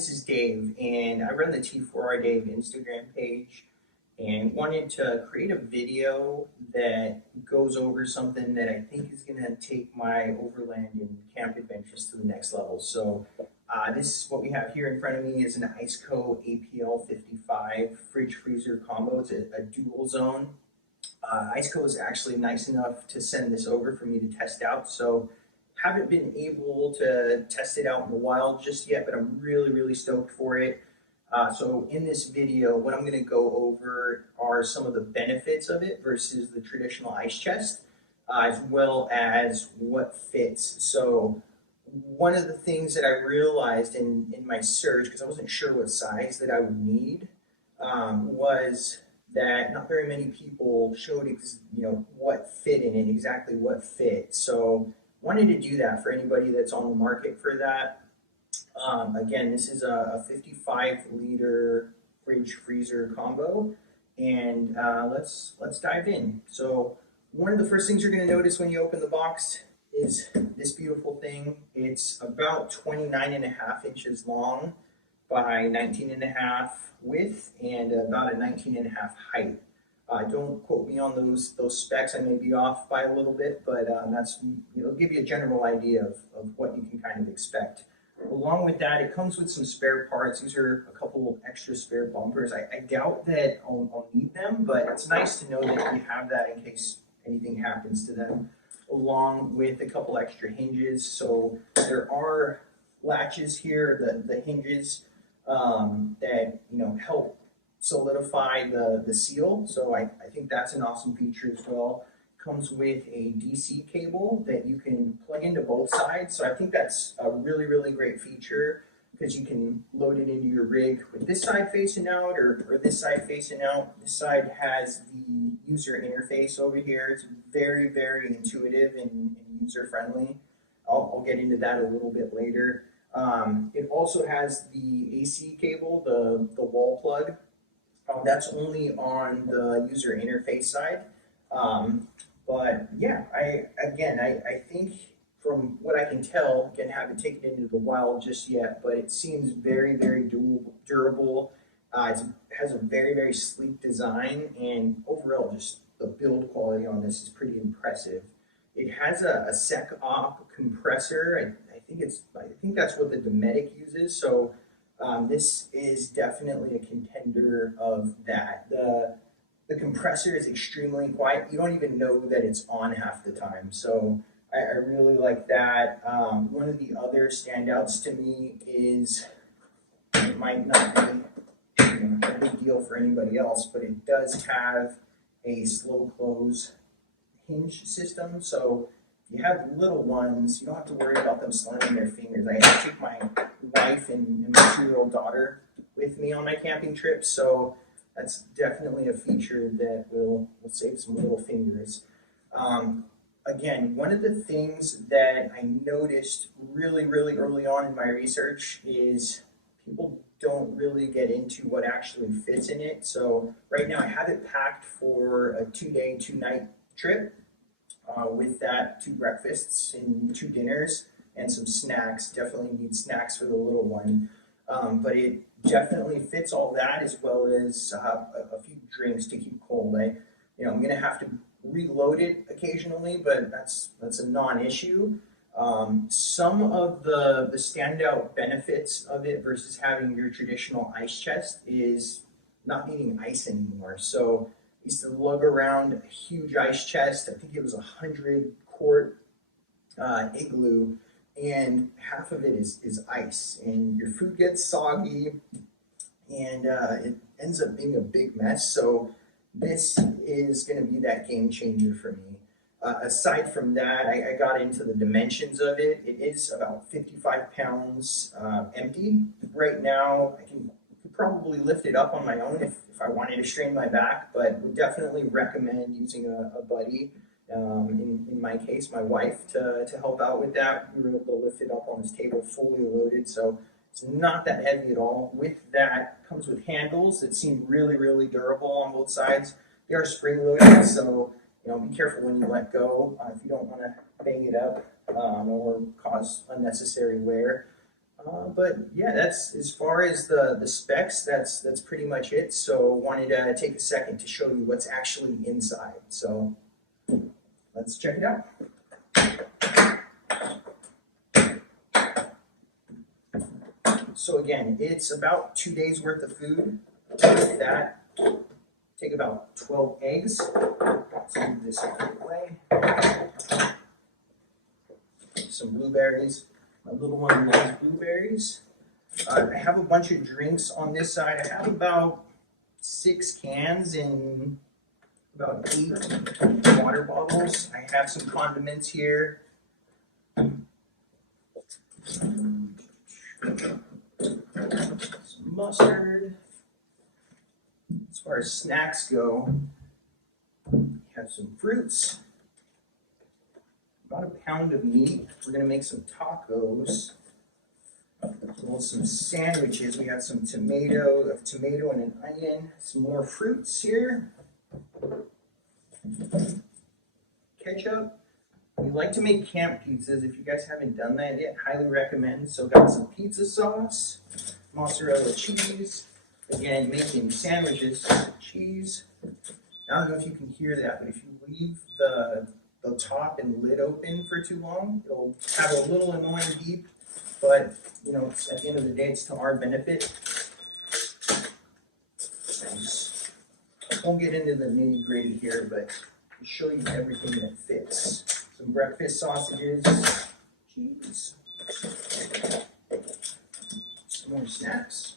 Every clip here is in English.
this is Dave, and I run the T4R Dave Instagram page and wanted to create a video that goes over something that I think is going to take my overland and camp adventures to the next level. So this is what we have here in front of me is an ICECO APL55 fridge freezer combo. It's a dual zone. ICECO is actually nice enough to send this over for me to test out. So haven't been able to test it out in the wild just yet, but I'm really stoked for it. So in this video, what I'm going to go over are some of the benefits of it versus the traditional ice chest, as well as what fits. So one of the things that I realized in my search, because I wasn't sure what size that I would need, was that not very many people showed what fit in it, exactly what fit. So wanted to do that for anybody that's on the market for that. Again, this is a 55-liter fridge freezer combo, and let's dive in. So one of the first things you're going to notice when you open the box is this beautiful thing. It's about 29.5 inches long by 19.5 width and about a 19.5 height. Don't quote me on those specs. I may be off by a little bit, but it'll give you a general idea of what you can kind of expect. Along with that, it comes with some spare parts. These are a couple of extra spare bumpers. I doubt that I'll need them, but it's nice to know that you have that in case anything happens to them, along with a couple extra hinges. So there are latches here, the hinges that help solidify the seal. So I think that's an awesome feature as well. Comes with a DC cable that you can plug into both sides. So I think that's a really great feature because you can load it into your rig with this side facing out or this side facing out. This side has the user interface over here. It's very intuitive and user friendly. I'll get into that a little bit later. It also has the AC cable, the wall plug. That's only on the user interface side. But yeah, I think from what I can tell, again, haven't taken it into the wild just yet, but it seems very durable. It has a very sleek design, and overall, just the build quality on this is pretty impressive. It has a sec op compressor. I think that's what the Dometic uses. So this is definitely a contender of that. The compressor is extremely quiet. You don't even know that it's on half the time. So I really like that. One of the other standouts to me is, it might not be a big deal for anybody else, but it does have a slow close hinge system. So if you have little ones, you don't have to worry about them slamming their fingers. I take my wife and my 2-year-old daughter with me on my camping trips, so that's definitely a feature that will save some little fingers. Again, one of the things that I noticed really early on in my research is people don't really get into what actually fits in it. So right now I have it packed for a 2-day, 2-night trip with that 2 breakfasts and 2 dinners and some snacks. Definitely need snacks for the little one. But it definitely fits all that, as well as a few drinks to keep cold. I'm going to have to reload it occasionally, but that's a non-issue. Some of the standout benefits of it versus having your traditional ice chest is not needing ice anymore. So I used to lug around a huge ice chest. I think it was 100-quart igloo, and half of it is ice, and your food gets soggy, and it ends up being a big mess. So this is going to be that game changer for me. Aside from that, I got into the dimensions of it. It is about 55 pounds empty. Right now, I could probably lift it up on my own if I wanted to strain my back, but would definitely recommend using a buddy. In my case, my wife, to help out with that. We were able to lift it up on this table fully loaded, so it's not that heavy at all. With that, comes with handles that seem really durable on both sides. They are spring loaded, so be careful when you let go if you don't want to bang it up or cause unnecessary wear. But yeah, that's as far as the specs. That's pretty much it. So wanted to take a second to show you what's actually inside. So let's check it out. So again, it's about 2 days worth of food. With that, take about 12 eggs. Let's move this out of the way. Some blueberries. My little one loves blueberries. I have a bunch of drinks on this side. I have about 6 cans and about 8 water bottles. I have some condiments here. Some mustard. As far as snacks go, we have some fruits. About a pound of meat. We're gonna make some tacos. As well as some sandwiches. We have some tomato and an onion. Some more fruits here. Ketchup. We like to make camp pizzas. If you guys haven't done that yet, highly recommend. So got some pizza sauce, mozzarella cheese. Again, making sandwiches, cheese. I don't know if you can hear that, but if you leave the top and lid open for too long, it'll have a little annoying beep. But you know, it's, at the end of the day, it's to our benefit. I won't get into the nitty gritty here, but I'll show you everything that fits. Some breakfast sausages, cheese, some more snacks.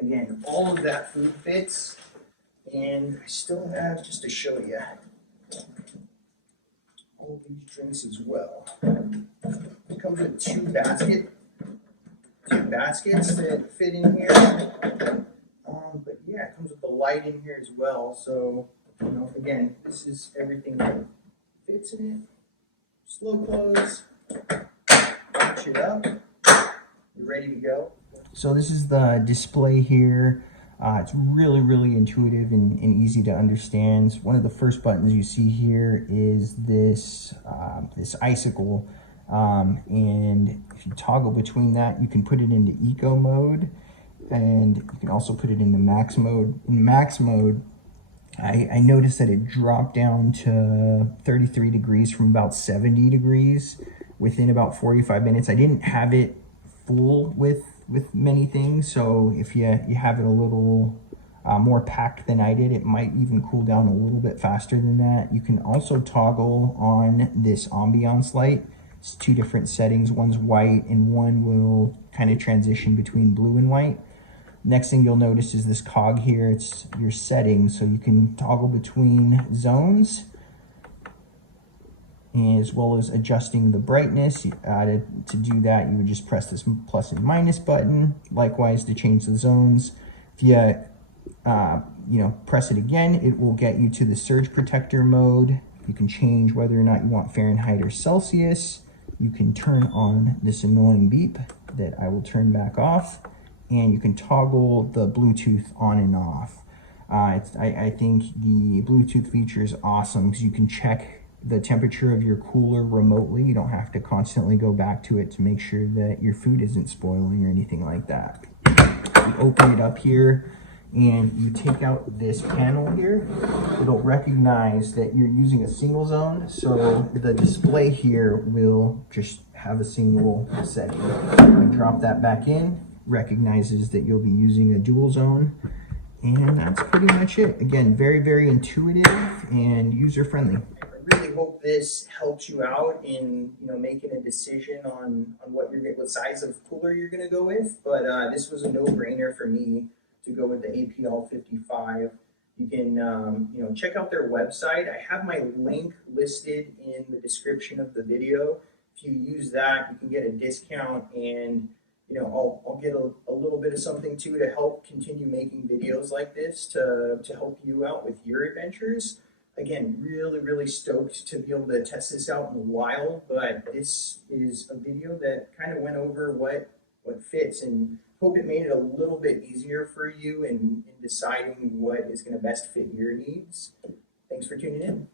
Again, all of that food fits, and I still have, just to show you, all of these drinks as well. It comes with two baskets that fit in here. But yeah, it comes with the light in here as well. So, you know, again, this is everything that fits in it. Slow close, notch it up, you're ready to go. So this is the display here. It's really, really intuitive and easy to understand. One of the first buttons you see here is this ICECO, and if you toggle between that, you can put it into eco mode, and you can also put it into max mode. In max mode, I noticed that it dropped down to 33 degrees from about 70 degrees within about 45 minutes. I didn't have it full with many things, so if you have it a little more packed than I did, it might even cool down a little bit faster than that. You can also toggle on this ambiance light. It's 2 different settings. One's white and one will kind of transition between blue and white. Next thing you'll notice is this cog here. It's your settings, so you can toggle between zones as well as adjusting the brightness. To do that, you would just press this plus and minus button. Likewise, to change the zones, if you press it again, it will get you to the surge protector mode. You can change whether or not you want Fahrenheit or Celsius. You can turn on this annoying beep that I will turn back off, and you can toggle the Bluetooth on and off. I think the Bluetooth feature is awesome because you can check the temperature of your cooler remotely. You don't have to constantly go back to it to make sure that your food isn't spoiling or anything like that. You open it up here and you take out this panel here. It'll recognize that you're using a single zone, so the display here will just have a single setting. You drop that back in, recognizes that you'll be using a dual zone, and that's pretty much it. Again, very, very intuitive and user-friendly. I really hope this helps you out in making a decision on what size of cooler you're going to go with. But this was a no-brainer for me to go with the APL55. You can check out their website. I have my link listed in the description of the video. If you use that, you can get a discount, and I'll get a little bit of something too to help continue making videos like this to help you out with your adventures. Again, really, really stoked to be able to test this out in the wild, but this is a video that kind of went over what what fits, and hope it made it a little bit easier for you in deciding what is going to best fit your needs. Thanks for tuning in.